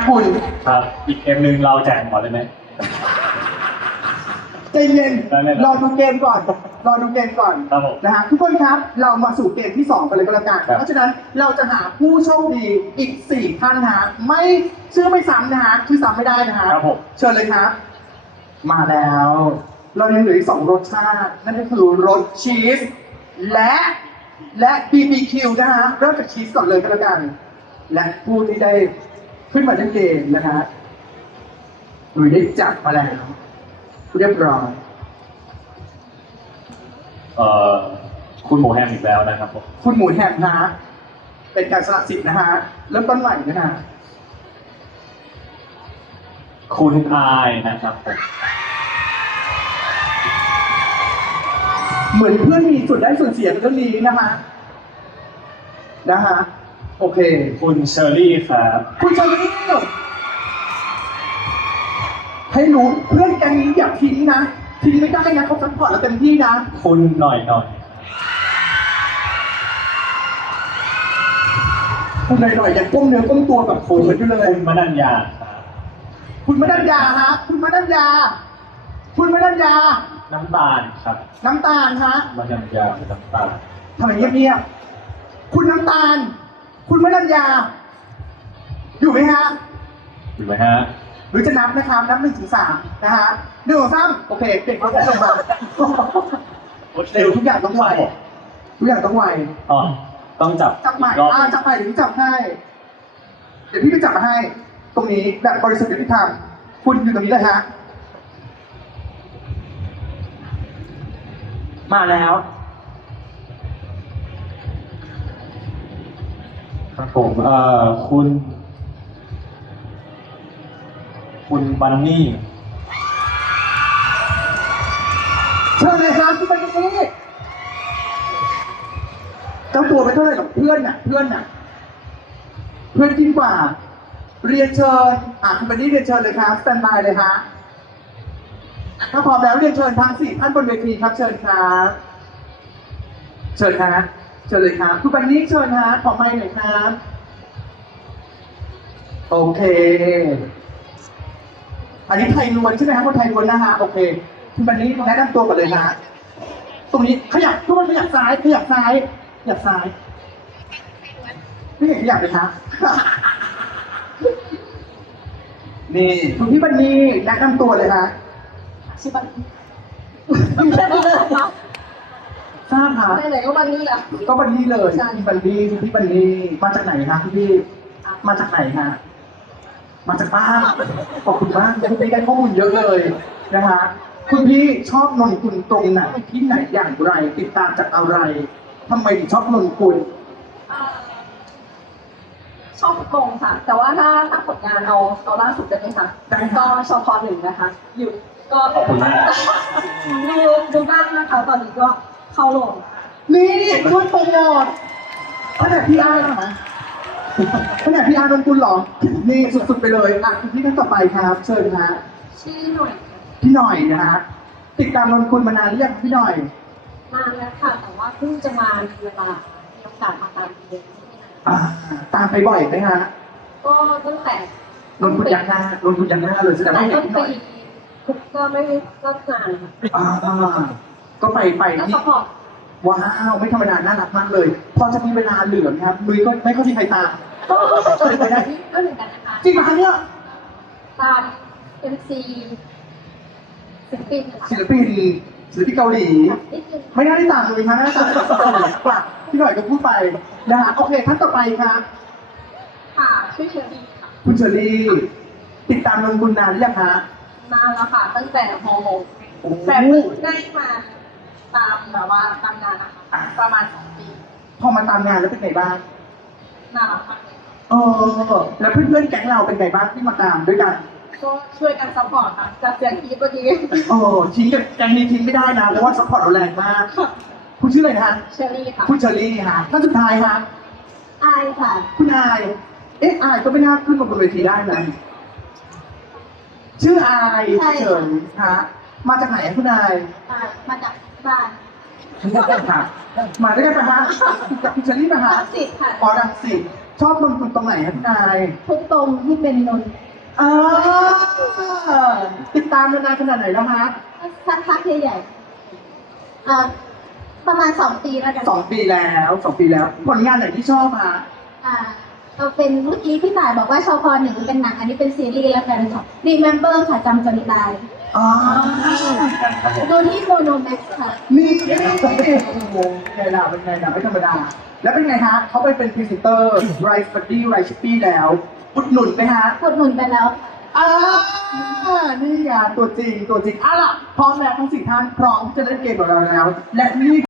คุณครับอีกเกมหนึ่งเราแจกหมดเลยไหมใจเย็นได้ไหมรอดูเกมก่อนรอดูเกมก่อนครับผมนะฮะทุกคนครับเรามาสู่เกมที่2กันเลยก็แล้วกันครับเพราะฉะนั้นเราจะหาผู้โชคดีอีก4ท่านนะฮะไม่ชื่อไม่ซ้ำนะฮะชื่อซ้ำไม่ได้นะฮะครับผมเชิญเลยครับ มาแล้ว เรายังเหลืออีก2รสชาตินั่นก็คือรสชีสและ BBQ นะฮะเริ่มจากชีสก่อนเลยก็แล้วกัน และผู้ที่ได้ขึ้นมาเล่นเกมนะฮะหรือได้จัดมาแล้วเรียบร้อยคุณหมูแฮมอีกแล้วนะครับผมคุณหมูแฮมนะฮะเป็นการสละสิทธิ์นะฮะเริ่มต้นใหม่นะฮะคุณอายนะครับผมเหมือนเพื่อนมีส่วนได้ส่วนเสียเรื่องนี้นะฮะโอเคคุณเชอรี่ครับคุณชาลีให้รู้เพื่อนแกงนี้อย่าทิ้งนะทิ้งไม่ได้นะเขาซัพพอร์ตเราเต็มที่นะคุณหน่อยคุณหน่อยๆอย่างก้มเนื้อก้มตัวแบบโขนเหมือนอยู่เลยคุณมนัญญาครับคุณมนัญญาฮะคุณมนัญญาคุณมนัญญาน้ำตาลครับน้ำตาลฮะมนัญญาน้ำตาลทำไมเงียบๆคุณน้ำตาล คุณมนัญญา อยู่ไหมฮะอยู่ไหมฮะหรือจะนับนะครับนับ1 ถึง 3นะฮะ1 2 3โอเคเด็กเขาจะลงมาเร็วทุกอย่างต้องไวทุกอย่างต้องไวอ๋อต้องจับจับใหม่อีกรอบจับใหม่เดี๋ยวพี่จับให้เดี๋ยวพี่ไปจับมาให้ ตรงนี้แบบบริสุทธิ์ยุติธรรมคุณอยู่ตรงนี้เลยฮะมาแล้วครับผมคุณบันนี่เชิญเลยครับที่ไปตรงนี้เจ้าตัวไม่เท่าไหร่หรอกเพื่อนน่ะเพื่อนยิ่งกว่า เรียนเชิญคุณบันนี่เรียนเชิญเลยครับสแตนบายเลยฮะถ้าพร้อมแล้วเรียนเชิญทั้ง4ท่านบนเวทีครับเชิญครับเชิญฮะเชิญเลยครับคุณบันนี่เชิญฮะขอไมค์หน่อยครับโอเค อันนี้ไทยล้วนใช่ไหมครับคนไทยล้วนนะฮะโอเคคุณบันนี่แนะนำตัวก่อนเลยฮะตรงนี้ขยับทุกคนขยับซ้ายขยับซ้ายไม่เห็นขยับเลยครับ นี่คุณพี่บันนี่แนะนำตัวเลยฮะชื่อบันนี่ทราบฮะไหนๆก็บันนี่แหละก็บันนี่เลยใช่คุณบันนี่คุณพี่บันนี่มาจากไหนฮะคุณพี่มาจากไหนฮะมาจากบ้านขอบคุณมากคุณพี่ได้ข้อมูลเยอะเลยนะฮะคุณพี่ชอบนนกุลตรงไหนที่ไหนอย่างไร ติดตามจากอะไรทำไมถึงชอบนนกุลชอบกงค่ะ แต่ว่าถ้าผลงานเอาล่าสุดได้ไหมคะได้ค่ะก็ชพหนึ่งนะคะ อยู่ก็ขอบคุณมากดูบ้างนะคะ ตอนนี้ก็เข้าโรงนี่ช่วยโปรโมทขนาดพี่อาร์เหรอขนาดพี่อาร์นนกุลเหรอนี่สุดๆไปเลยคุณพี่ท่านต่อไปครับ เชิญฮะชื่อหน่วยพี่หน่อยนะฮะติดตามนนกุลมานานหรือยังพี่หน่อยนานแล้วค่ะ แต่ว่าเพิ่งจะมามีเวลามีโอกาสมาตามเดือนตามไปบ่อยไหมฮะก็ตั้งแต่นนกุลยักษ์หน้าเลยแสดงแต่ว่าเห็นต้นพี่หน่ปีอยก็ไม่ก็นานค่ะก็ไปแล้วนี่สปอร์ตว้าวไม่ธรรมดาน่ารักมากเลย พอจะมีเวลาเหลือไหมครับลุยก็ไม่ค่อยมีใครตามไปได้ก็เหมือนกันนะคะจริงไหมคะเนี่ยตาม MC ศิลปินค่ะศิลปินเกาหลีนิดนึงไม่น่าได้ตามเลยครับน่าจะตามกลับพี่หน่อยก็พูดไปนะฮะโอเคท่านต่อไปครับค่ะชื่อเชอรี่ค่ะคุณเชอรี่ติดตามนนกุลนานหรือยังฮะนานแล้วค่ะตั้งแต่ฮอร์โมนโอ้แต่เพิ่งได้มาตามแบบว่าตามงานนะคะประมาณ2 ปีพอมาตามงานแล้วเป็นไงบ้างน่ารักมากเลยแล้วเพื่อนๆแก๊งเราเป็นไงบ้างที่มาตามด้วยกันก็ช่วยกันซัพพอร์ตค่ะจากเสียงคีบเมื่อกี้ทิ้งกับแก๊งนี้ทิ้งไม่ได้นะเพราะว่าซัพพอร์ตเราแรงมากคุณชื่ออะไรนะฮะเชอรี่ค่ะคุณเชอรี่ฮะท่านสุดท้ายฮะอายค่ะคุณอายอายก็ไม่น่าขึ้นมาบนเวทีได้นะชื่ออายเฉยๆฮะมาจากไหนคุณอายมาจากบ้านค่ะมาด้วยกันปะฮะกับคุณเชอรี่ปะฮะรังสิตค่ะอ๋อรังสิตชอบตรงไหนครับนายทุกตรงที่เป็นนนท์อ่าติดตามนานขนาดไหนแล้วฮะสักพักใหญ่ๆประมาณ2 ปีแล้วกัน 2 ปีแล้วผลงานไหนที่ชอบฮะเราเป็นเมื่อกี้พี่ต่ายบอกว่าชพ1เป็นหนังอันนี้เป็นซีรีส์แล้วกันค่ะ Remember ค่ะจำจนได้อ๋อกันครับผมดูที่โมโนแม็กค่ะนี่โอ้โหไงล่ะเป็นไงล่ะไม่ธรรมดา แล้วเป็นไงฮะเขาไปเป็นพรีเซนเตอร์ Rice Buddy Rice Chippy แล้วอุดหนุนไหมฮะกดหนุนไปแล้วนี่ไงตัวจริงอ่ะล่ะพร้อมแล้วทั้ง4 ท่านพร้อมที่จะเล่นเกมกับเราแล้ว และนี่